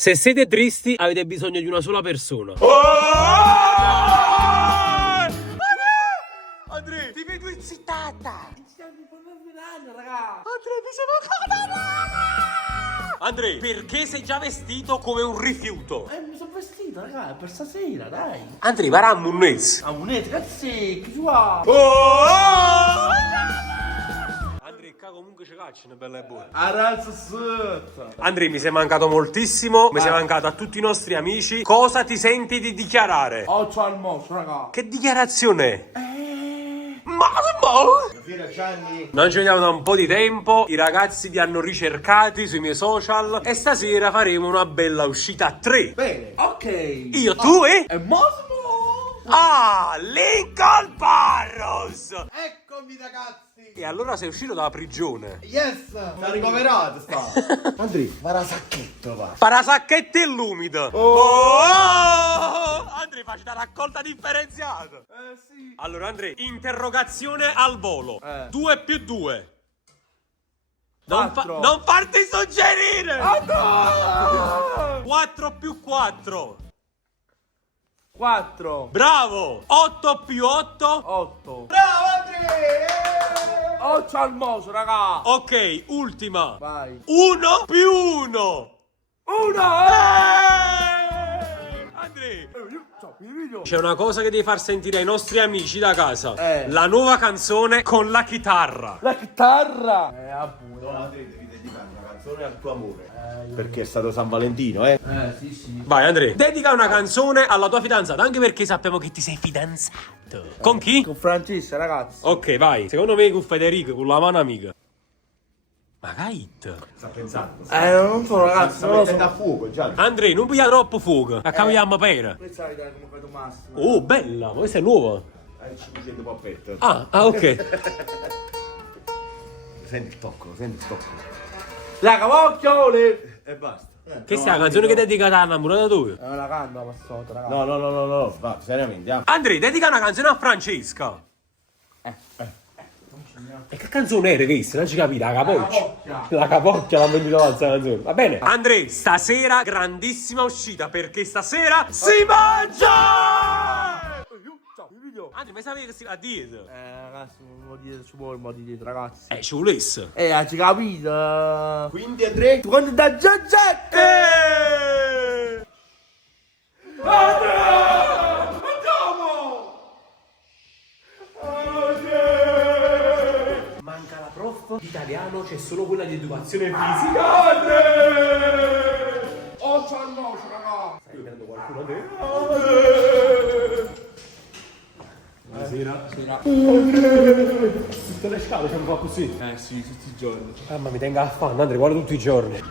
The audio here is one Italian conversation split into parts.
Se siete tristi, avete bisogno di una sola persona. Andrea, ti vedo incitata. Andrea, perché sei già vestito come un rifiuto? Mi sono vestito, raga, per stasera, dai. Andrea, parammo un mese. A monete, cazzi, chi va? Andrea, comunque ci cacciano bella e buona. A razza sotto. Andrea, mi sei mancato moltissimo, mi sei mancato a tutti i nostri amici. Cosa ti senti di dichiarare? Occhio al mosso, raga. Che dichiarazione è? Gianni. Non ci vediamo da un po' di tempo, i ragazzi ti hanno ricercati sui miei social e stasera faremo una bella uscita a 3. Bene, ok. Io, tu e... E Mosmo. Ah, Lincoln Barros! Eccomi, ragazzi. E allora sei uscito dalla prigione. Yes. Sta ricoverato, sta. Andrea, farà sacchetto, va. Parasacchetti e l'umido. Oh! Andrea, faccio una raccolta differenziata. Sì. Allora, Andrea, interrogazione al volo. 2 più 2. Quattro. Non farti suggerire. no! 4 più 4. 4. Bravo. 8 più 8. 8. Bravo, Andrea. Occhio al mosso, raga. Ok, ultima. Vai. 1 più 1. 1. Andrea, c'è una cosa che devi far sentire ai nostri amici da casa. La nuova canzone con la chitarra. La chitarra. Appunto. Andrea, devi dedicare una canzone al tuo amore. Perché è stato San Valentino, Sì, sì. Vai, Andrea, dedica una canzone alla tua fidanzata, anche perché sappiamo che ti sei fidanzato. Con chi? Con Francesca, ragazzi. Ok, vai. Secondo me con Federico, con la mano amica. Ma che hit? sta pensando. Non so, ragazzi. Sta Non lo mettendo so. a fuoco, Gianni. Andrea, non piglia troppo fuoco. Accaviamo per. Questa è la chitarra che mi vedo massimo. Oh, bella, ma questa è nuova. Ci sento un po' aperto. Ah, ok. Senti il tocco, senti il tocco. La cavocchiole. E basta. Questa è la canzone che dedica alla innamorata tua. È una canna passata, ragazzi. No, va, seriamente, Andrea, dedica una canzone a Francesca. E che canzone era questa? Non ci capite, la capocchia. La capocchia l'ha venduta questa canzone. Va bene? Andrea, stasera grandissima uscita perché stasera si mangia! Andrea, ma sapevi che si va a dietro? Ragazzi, non lo dite, ci vuole un po' di dietro, ragazzi. Ci volesse. Ci capito? Quindi Andrea, Tu quando da Giorgetto? Manca la prof di italiano, c'è solo quella di educazione fisica. Occhio al mosso, raga. Stai vedendo qualcuno te? Buonasera. Tutte le scale siamo qua così. Sì, tutti i giorni. Ma mi tenga affanno, Andrea, guarda tutti i giorni.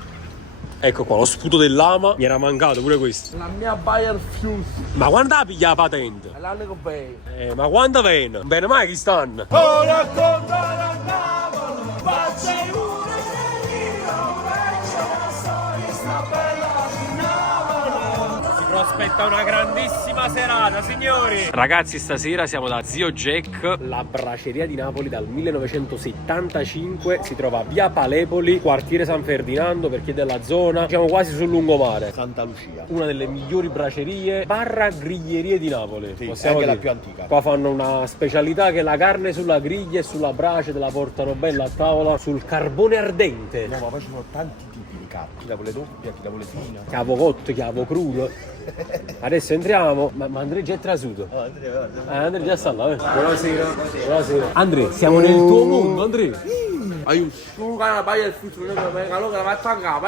Ecco qua, lo sputo del lama. Mi era mancato pure questo. La mia Bayer Fuse. Ma quando la piglia la patente? È l'anno che vai. Ma quando viene? Bene mai chi stanno? Aspetta una grandissima serata, signori. Ragazzi, stasera siamo da Zio Jack, la braceria di Napoli dal 1975. Si trova a via Palepoli, quartiere San Ferdinando, per chi è della zona. Siamo quasi sul lungomare. Santa Lucia. Una delle migliori bracerie barra griglierie di Napoli. Sì, possiamo anche dire. la più antica. Qua fanno una specialità che la carne sulla griglia e sulla brace te la portano bella a tavola sul carbone ardente. No, ma poi ci sono tanti tipi di carne. Chi la vuole doppia, chi la vuole fina. Chiavo cotto, chiavo crudo. Adesso entriamo, ma Andrea già è trasuto. Andrea già sta là. Buonasera. Buonasera. Andrea, siamo nel tuo mondo, Andrea. Aiuto. Tu la Bayer Fuse, non è che la faccio a capo,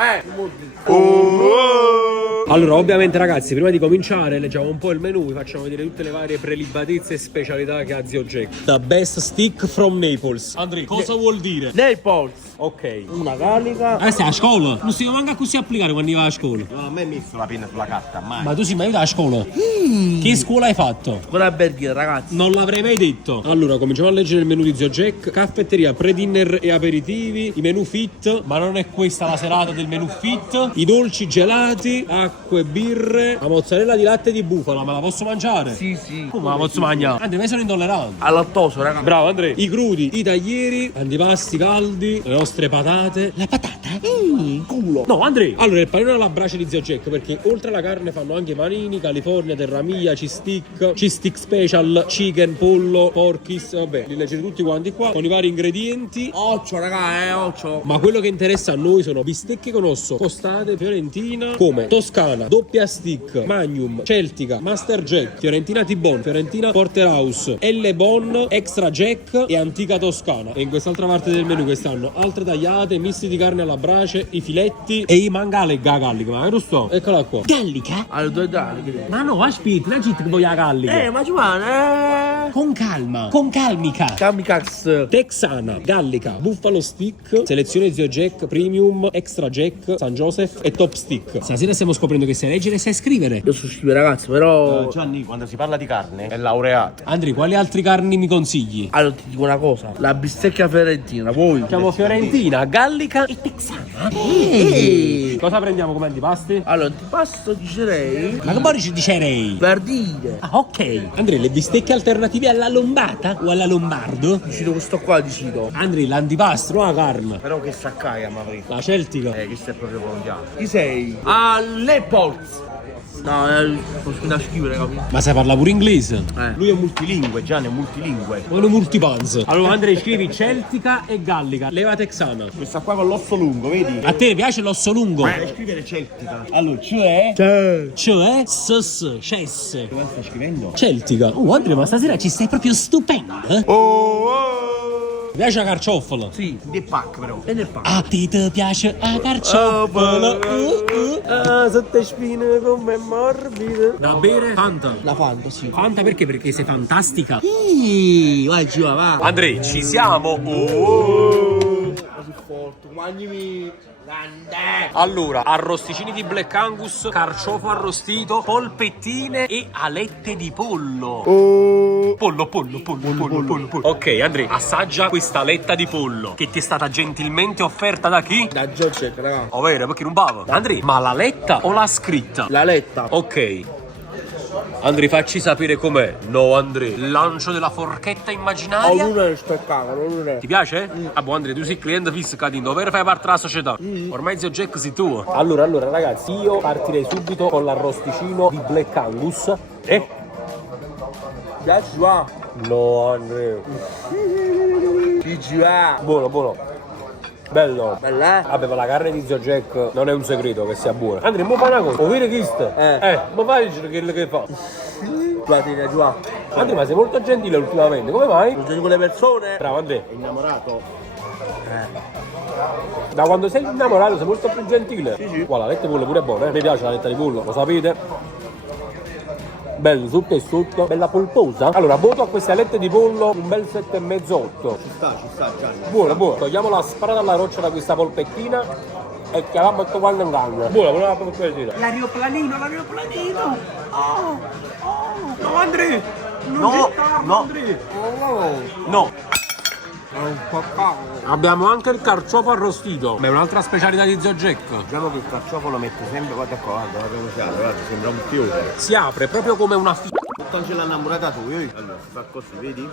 Allora, ovviamente ragazzi, prima di cominciare leggiamo un po' il menù, vi facciamo vedere tutte le varie prelibatezze e specialità che ha Zio Jack. The best stick from Naples. Andrea, cosa vuol dire? Naples. Ok. Una calica. Stai a scuola? Non si deve manco così applicare quando vai a scuola. No, a me hai messo la penna sulla carta, mai. Ma tu sei mai venuto a scuola? Che scuola hai fatto? Buona berghia, ragazzi. Non l'avrei mai detto. Allora, cominciamo a leggere il menù di Zio Jack. Caffetteria, pre-dinner e aperitivi. I menù fit. Ma non è questa la serata del menù fit. I dolci gelati, acque, birre. La mozzarella di latte di bufala, me la posso mangiare? Sì, sì. Come la posso mangiare? Andrea, me sono intollerante. Al lattosio, ragazzi. Bravo Andrea. I crudi, i taglieri, antipasti caldi, le nostre patate. La patata Culo. No, Andrea. Allora, il panino alla brace di Zio Jack, perché oltre alla carne fanno anche panini, California, terramiglia, cheese stick special, chicken, pollo, porchis, vabbè, li leggete tutti quanti qua, con i vari ingredienti. 8 raga, 8. Ma quello che interessa a noi sono bistecche con osso, costate, fiorentina, come toscana, doppia stick, magnum, celtica, master jack, fiorentina T-bone, fiorentina porterhouse, L-bone, extra jack e antica toscana. E in quest'altra parte del menù che stanno altre tagliate, misti di carne alla brace, i filetti e i mangale gallica, ma giusto? Eccola qua. Gallica? Allora, 2 galliche. Ma no, aspetta, non c'è che voglio la gallica. Ma Giovanni, Con calma, con calmica. Kamikaze. Texana, gallica, buffalo stick, selezione Zio Jack, premium, extra jack, San Joseph e top stick. Stasera stiamo scoprendo che sai leggere e sai scrivere. Io so scrivere ragazzi, però... Gianni, quando si parla di carne, è laureato. Andri, quali altri carni mi consigli? Allora ti dico una cosa, la bistecca fiorentina, poi... Chiamo fiorentina, gallica e texana. Cosa prendiamo come antipasti? Allora, antipasto dicerei... Ma che poi ci dicerei? Verdine. Ah, ok. Andri, le bistecche alternative alla lombata o alla lombardo? Decido questo qua, decido. Andri, l'antipasto, non la carne. Però che saccaia, ma prima. La celtica. Che stai proprio prontiamo. Chi sei? Alle Polz. No, posso da scrivere, capito? Ma sai parla pure inglese? Lui è multilingue, Gianni è multilingue. O una multipanz. Allora Andrea scrivi celtica e gallica. Leva texana. Questa qua con l'osso lungo, vedi? A te piace l'osso lungo? Devi scrivere celtica. Allora, cioè cess. Cosa stai scrivendo? Celtica. Oh Andrea, ma stasera ci stai proprio stupendo, eh? Mi piace la carciofola? Sì, Di pack però. e nel pacco. A te ti piace la carciofola? Ah, sette spine come morbide. Da bere? Fanta. La Fanta, sì. Fanta perché? Perché sei fantastica. Vai, ci va. Andrea, ci siamo. Così forte, mangiami. Grande. Allora, arrosticini di Black Angus, carciofo arrostito, polpettine e alette di pollo. Pollo. Ok, Andrea, assaggia questa aletta di pollo che ti è stata gentilmente offerta da chi? Da Giorgio, raga. Ovvero, perché non bava. Andrea, ma la letta o la scritta? La letta. Ok. Andrea, facci sapere com'è. No, Andrea. Lancio della forchetta immaginaria. non è spettacolo, non è. Ti piace? Ah, boh, Andrea, tu sei cliente fisso, Catino. Dove fai parte della società? Ormai Zio Jack sei tu. Allora, ragazzi, io partirei subito con l'arrosticino di Black Angus. Già ci va. No, Andrea. Chi ci va? Buono. Bello. Bella, Vabbè, ma la carne di Zio Jack non è un segreto che sia buona. Andrea, mo fai una cosa. Vuoi vedere chi sta? Ma fai quello che fa. Guarda, già. Andrea, ma sei molto gentile ultimamente. Come mai? Non sei con le persone? Bravo, Andrea. È innamorato. Da quando sei innamorato sei molto più gentile. Sì. Qua la letta di pollo pure è buona, Mi piace la letta di pollo, lo sapete? Bello, sotto e sotto, bella polposa. Allora, voto a queste alette di pollo un bel 7,5-8. Ci sta, Gianni. Buona. Togliamo la spada dalla roccia da questa polpettina e chiamiamo tutto quanto in canna. Buona la polpettina. L'aeroplanino. No, Andrea! No! Abbiamo anche il carciofo arrostito. Ma è un'altra specialità di Zio Jack. Diciamo che il carciofo lo mette sempre, guarda qua, guarda, sembra un fiore. Si apre proprio come una Quando ce l'ha innamorata tu, io? Allora, si fa così, vedi?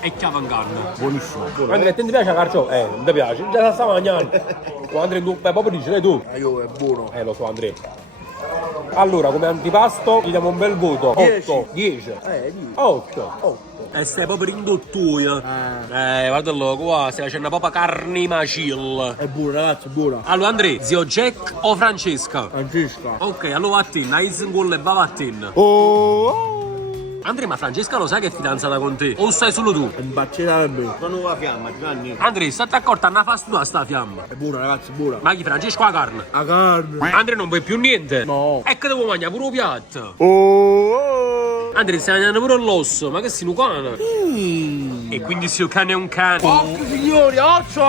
e chiava in canna. Buonissimo. Andrea, te ti piace la carciofo? Non ti piace? Già la sta mangiando. Andrea, tu proprio dici, lei tu? Io è buono. Lo so, Andrea. Allora, come antipasto gli diamo un bel voto. 8, 10. 8. E stai proprio in dottuia. Guardalo qua, stai facendo proprio carne macilla. È buono, ragazzi, è buono. Allora, Andrea, Zio Jack o Francesca? Francesca. Ok, allora va a te, Nice e va a te. Andrea, ma Francesca lo sai che è fidanzata con te? O sai solo tu? È imbaccerata a me. Una nuova fiamma, Gianni. Andrea, state accorta, non fa tua sta fiamma. È buona, ragazzi, è buona. Ma chi Francesco la carne? La carne. Andrea non vuoi più niente? No. E che devo mangiare pure un piatto? Andrea, stai mangiando pure l'osso, ma che sei un cane? E quindi se un cane è un cane. Occhio, signori, occhio,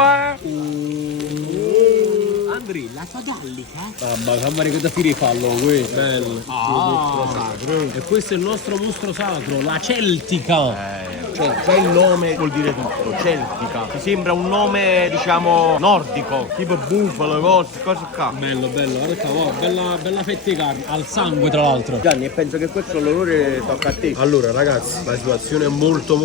Andrea, la tua gallica? Mamma, che da fine fallo, bello. E questo è il nostro mostro sacro, la celtica. Cioè, già il nome vuol dire tutto, celtica. Ti sembra un nome, diciamo, nordico, tipo bufalo, cose qua. Bello, bello, guarda qua, bella fetta di carne, al sangue tra l'altro. Gianni, e penso che questo l'onore tocca a te. Allora ragazzi, la situazione è molto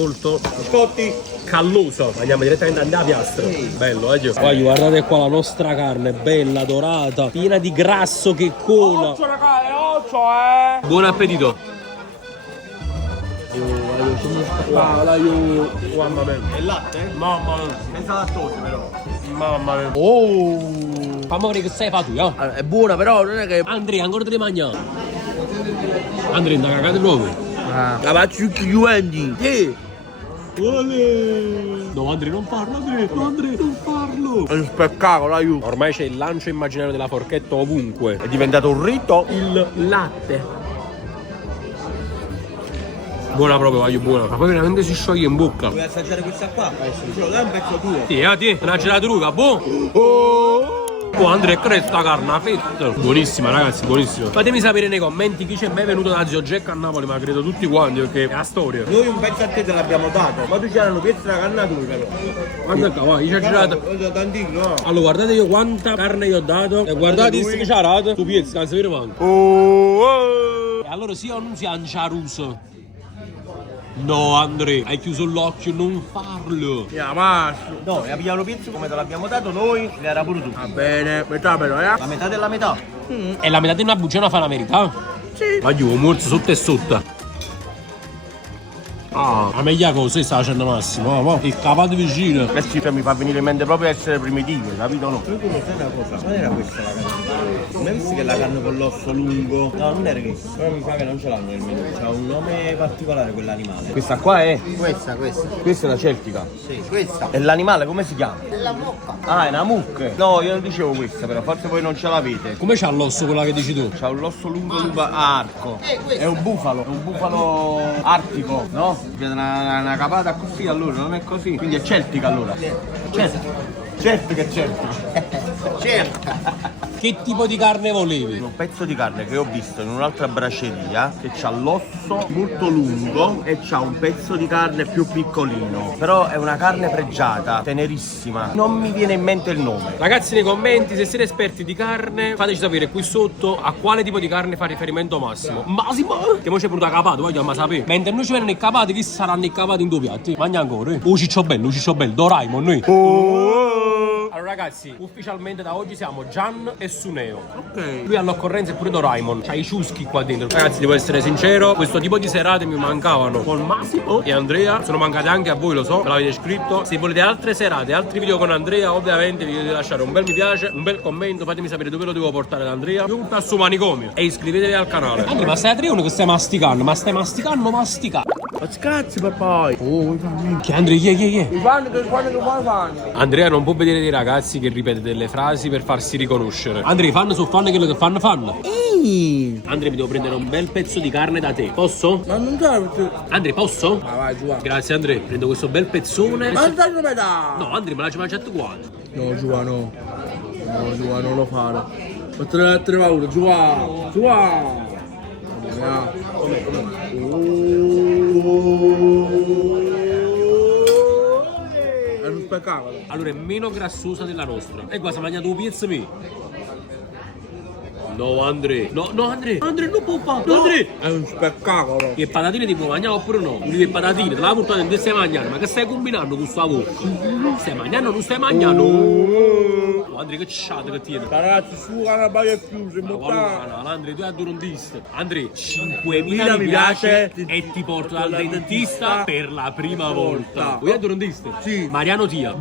Scotti. callosa. Andiamo direttamente alla piastra. Bello, Poi guardate qua la nostra carne, bella, dorata, piena di grasso che cola. Buon appetito. Mamma mia. È latte? Mamma mia. Senza lattosio però. Mamma mia. Oh! Fammi vedere che sei fatto, È buona però, non è che... Andrea, ancora te le mangiare. Andrea, da cagate proprio. La faccio tutti gli uenti. No, Andrea, non farlo, Andrea. No, Andrea, non farlo. È un spettacolo, aiuto. Ormai c'è il lancio immaginario della forchetta ovunque. È diventato un rito. Il latte. Buona proprio, voglio buona. Ma poi veramente si scioglie in bocca. Vuoi assaggiare questa qua? Ce lo dai un pezzo tuo. Ti, una gelato boh. Oh, Andrea, che è sta carne a fetta. Buonissima, ragazzi, buonissima. Fatemi sapere nei commenti chi c'è mai venuto da Zio Jack a Napoli, ma credo tutti quanti, perché è la storia. Noi un pezzo a te l'abbiamo dato, ma tu c'erano pezzi da cannatura però. Guarda qua, vai, ci ha girato. Tantino, no? Allora, guardate io quanta carne gli ho dato. E guardate che ci ha dato. Tu piezzi, non si vede manco. E allora sì o non si anciaruso? No, Andrea, hai chiuso l'occhio, non farlo. No, e abbiamo pezzi come te l'abbiamo dato noi, ne era pure tu. Va bene, metà però, La metà della metà. E la metà di una buccia fa la verità? Sì. Ma io, morso sotto e sotto. Ah, la meglio cosa sta facendo Massimo, ma il capato vicino. Eh sì, mi fa venire in mente proprio essere primitivo, capito o no? Tu non sai una cosa, non era questa la carne? Non hai visto che la carne con l'osso lungo? No, non era questa, però mi sa che non ce l'hanno nel menù. C'ha un nome particolare quell'animale. Questa qua è? Questa. Questa è la celtica. Sì, questa. E l'animale come si chiama? È la mucca. Ah, è una mucca. No, io non dicevo questa, però forse voi non ce l'avete. Come c'ha l'osso quella che dici tu? C'ha un l'osso lungo arco. Questa. È un bufalo artico, no? Vede una capata così allora, non è così. Quindi è celtica allora. Certo che è celtica. Certo. Che tipo di carne volevi? Un pezzo di carne che ho visto in un'altra braceria che c'ha l'osso molto lungo e c'ha un pezzo di carne più piccolino. Però è una carne pregiata, tenerissima. Non mi viene in mente il nome. Ragazzi, nei commenti, se siete esperti di carne, fateci sapere qui sotto a quale tipo di carne fa riferimento Massimo. Massimo! Che mo c'è venuto capato, vogliamo sapere. Mentre noi ci vengono i capati, chi saranno i capati in due piatti? Mangia ancora. Ciccio bello, Doraemon, noi. Allora ragazzi, ufficialmente da oggi siamo Gian e Suneo. Ok. Lui all'occorrenza è pure Doraemon. C'ha i ciuschi qua dentro. Ragazzi, devo essere sincero, questo tipo di serate mi mancavano. Con Massimo e Andrea sono mancate anche a voi, lo so, me l'avete scritto. Se volete altre serate, altri video con Andrea, ovviamente vi dovete lasciare un bel mi piace, un bel commento, fatemi sapere dove lo devo portare da Andrea. Più al suo manicomio. E iscrivetevi al canale. Andrea, ma stai a trione che stai masticando? Ma stai masticando? Ma scazzi papà. Che Andrea, chi? Quando che fanno? Andrea non può vedere dei ragazzi che ripete delle frasi per farsi riconoscere. Andrea, fanno quello che fanno. Andrea, mi devo prendere un bel pezzo di carne da te. Posso? Ma non sai. Andrea, posso? Ma vai giù. Grazie Andrea, prendo questo bel pezzone. Ma non sai come da? No, Andrea, me la ci mangiato uguale. No, Giua, no. No, Giua, non lo fare. Ma tre paura, Giua. È un spettacolo. Allora è meno grassosa della nostra. E qua si mangia tu pizza mia. No Andrea. No Andrea. Andrea non può fare. No Andrea. È un spettacolo. Che patatine ti puoi mangiare oppure no? Tu le patatine, te la portata non ti stai mangiando. Ma che stai combinando con sta bocca? Stai mangiando o non stai mangiando? Oh, Andrea, che ciato che tieni. Ragazzi, su la baia è chiusa, Andrea, tu hai durondista. Andrea, 5.000 mi piace e ti porto dal dentista per la prima volta. Vuoi a durondista? Sì. Mariano Tia.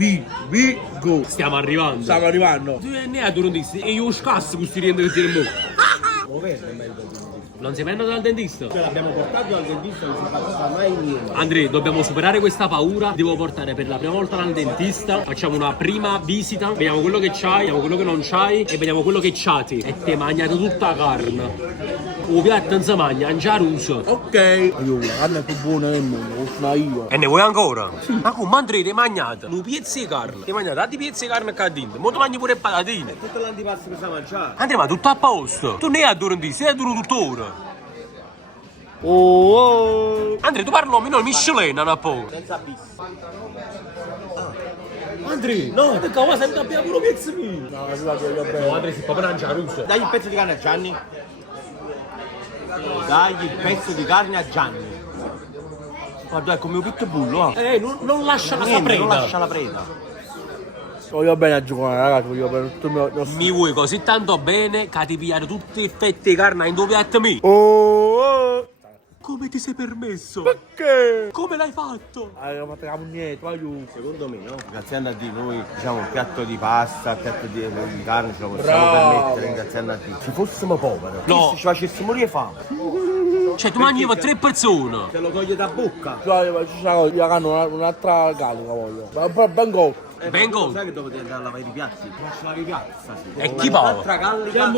Go. Stiamo arrivando. Tu ne hai durondista e io scasso con sti rientri che tieni in bocca. Non sei mai andato dal dentista? L'abbiamo portato dal dentista, non si passa mai niente. Andrea, dobbiamo superare questa paura. Devo portare per la prima volta dal dentista. Facciamo una prima visita. Vediamo quello che c'hai, vediamo quello che non c'hai e vediamo quello che c'hati. E te mangiate tutta la carne. O piatto non si mangia, non c'ha ruso. Ok. Io, la carne è più buona del mondo, lo so io. E ne vuoi ancora? Sì. Ma come Andrea, ti mangiate? Un pezzo di carne. Ti mangiate tanti pezzi di carne che ha dentro. Mo ti mangi pure patatine. Tutto l'antipasto che sa mangiare. Andrea, ma tutto a posto. Tu ne hai a durondì, sei a duro tuttora. Oh. Andrea, tu parli meno Michelin, un po'. Senza bis. Andrea, no, perché ora sei da pure pezzo mio. No, voglio bene. No, Andrea, si proprio non c'è russo. Dagli il pezzo di carne a Gianni. Dagli il pezzo di carne a Gianni. Guarda, è come un pitbull, Non lascia la sua Niente, non preda. lascia la preda. Voglio bene a giocare, ragazzi, voglio bene tutto il mio... Mi vuoi così tanto bene che ti pigliare tutti i fetti di carne in due piatti mio? Oh! Come ti sei permesso? Perché? Come l'hai fatto? Ho fatto la pugnetta, aiuto. Secondo me, no? Graziando a Dio, noi diciamo un piatto di pasta, un piatto di carne ce lo possiamo Bravo. permettere, graziando a Dio. Se fossimo poveri, No. se ci facessimo morire fame, Cioè, tu mangi per 3 persone. te lo toglie da bocca. Cioè, ci sarà, io hanno un'altra carica, voglio. Ma poi ben cotto. Ben Lo conto. sai che dopo devi andare a lavare i piatti? Faccio lavare i piatti stasera. E chi pava? Un'altra gallica.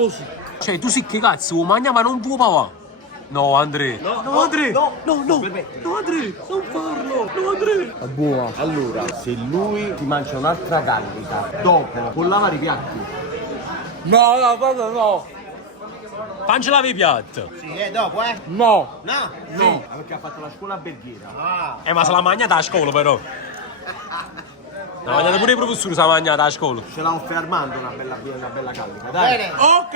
Cioè, tu sì che cazzo, vuoi mangiare ma non puoi pavà. No, Andrea. No, Andrea. no, no. permettimi. No, Andrea, non farlo. No, Andrea. È buona. Allora, se lui ti mangia un'altra gallica, dopo può lavare i piatti. No, guarda, no. Pancia lava i piatti. Sì, dopo, No. No. No. Perché ha fatto la scuola alberghiera. Ma se la mangiata a scuola, però. La mangiata pure i professori se la mangiata a scuola. Ce l'ha offerto Armando una bella gallica, dai. Ok.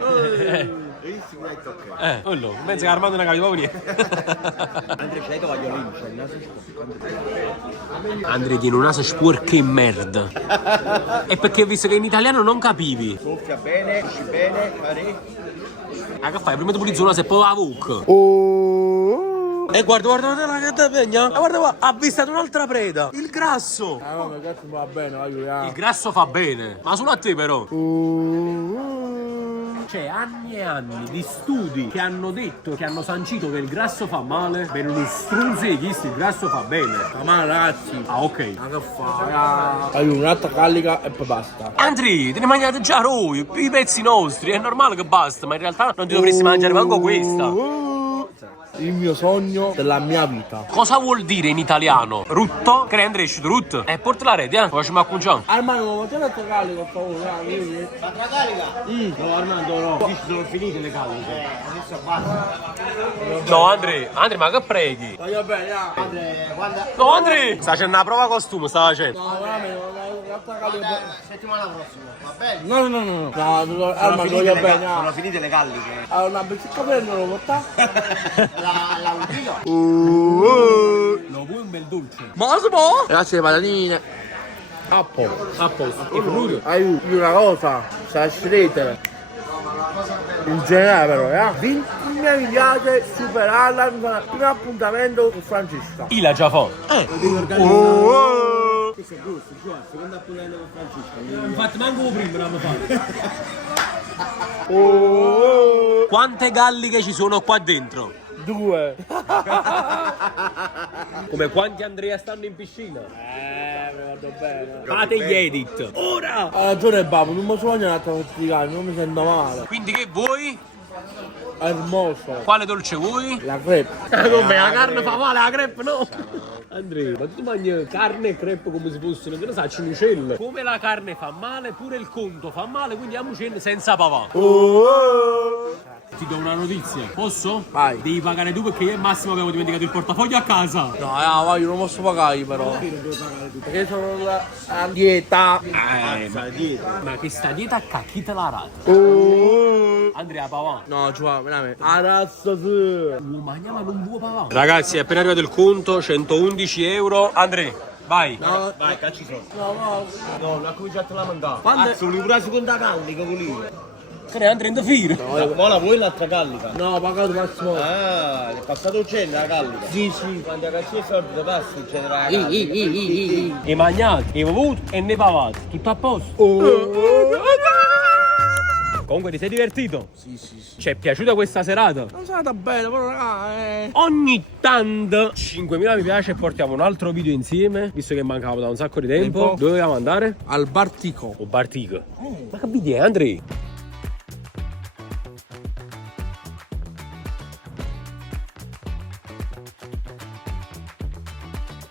Ok. Benissimo, dai, ok. Quello, penso che Armando non capiva proprio niente. Andrea, c'hai i tovagliolini, c'hai il naso sporco. Andrea tiene un naso sporco e merda. E perché visto che in italiano non capivi. Soffia bene, esci bene, pare. Ah, che fai? Prima ti pulizzi una se poi la vuc. Oh. E guarda la catapegna. Guarda qua, ha avvistato un'altra preda. Il grasso. Ah, no, ma cazzo mi va bene, voglio. Il grasso fa bene. Ma solo a te però. Oh. C'è anni e anni di studi che hanno detto, che hanno sancito che il grasso fa male. Per uno strunzi di chisti il grasso fa bene. Ma ragazzi. Ah, ok. Ma che fa? Aiuto, un'altra carica e poi basta. Andri, te ne mangiate già noi, i pezzi nostri, è normale che basta, ma in realtà non ti dovresti mangiare manco questa. Il mio sogno della mia vita. Cosa vuol dire in italiano? Rutto? Che ne Andrea esci rutto? Porta la rete, facciamo a cunciare. Armando, ma te l'altra carica, per favore. L'altra gallica? No, Armando, no. Qui sono finite le galliche. Adesso basta. No, Andrea, ma che preghi? Voglio bene, Guarda, No, Andrea! Sta facendo una prova costume, sta facendo. No, veramente, l'altra carica. settimana prossima, va bene? No, Armando, voglio bene. Sono finite le galliche. Una bicicletta per non lo portare. La utilio? Lo vuoi un bel dolce? Ma si può? Grazie le patatine. A posto. E frutti? Aiuto, una cosa, saprete. In generale però, 20 mi piace superarla, il primo appuntamento con Francesca. Chi l'ha già fatto? Questo è giusto, il secondo appuntamento con Francesca. Infatti manco prima l'abbiamo fatto. Oh, Quante galliche ci sono qua dentro? 2. Come quanti Andrea stanno in piscina? Mi vado bene. Fate gli edit. Ora! Ha ragione babbo, non mi sogno un'altra fattigata, non mi sento male. Quindi che vuoi? È hermoso. Quale dolce vuoi? La crepe. Come la carne fa male, la crepe no! Andrea, ma tu mangi carne e crepe come se fossero, che ne sa, cinucelle. Come la carne fa male, pure il conto fa male, quindi amucene senza papà. Ti do una notizia, posso? Vai. Devi pagare tu perché io e Massimo abbiamo dimenticato il portafoglio a casa. No, io non posso pagare però. Perché sono a dieta. Ma che sta dieta a cacchi te la rata? Andrea, papà. No, Giovanni, veramente. Arazzo sì. Mangia ma non vuoi papà. Ragazzi, è appena arrivato il conto, 111 euro. Andrea, vai. No, Vai, cacci sotto. no. No, non ha cominciato la mancata. Quando- Cazzo, pure la seconda gallica con lui. Che ne Andrea in the fire? Ma la vuoi l'altra gallica? No, ho pagato Massimo. Ah, è passato il cielo la gallica. Sì. Quando la caccia soldi ti passi in generale. E magnati, e bevuto e ne pavati. Tutto a posto. Comunque ti sei divertito? Sì. Ci è piaciuta questa serata? Non sono andata bene, però raga, Ogni tanto 5.000 mi piace e portiamo un altro video insieme, visto che mancavo da un sacco di tempo. Tempo. Dove dobbiamo andare? Al Bartico. O Bartico. Ma che video è, Andrea?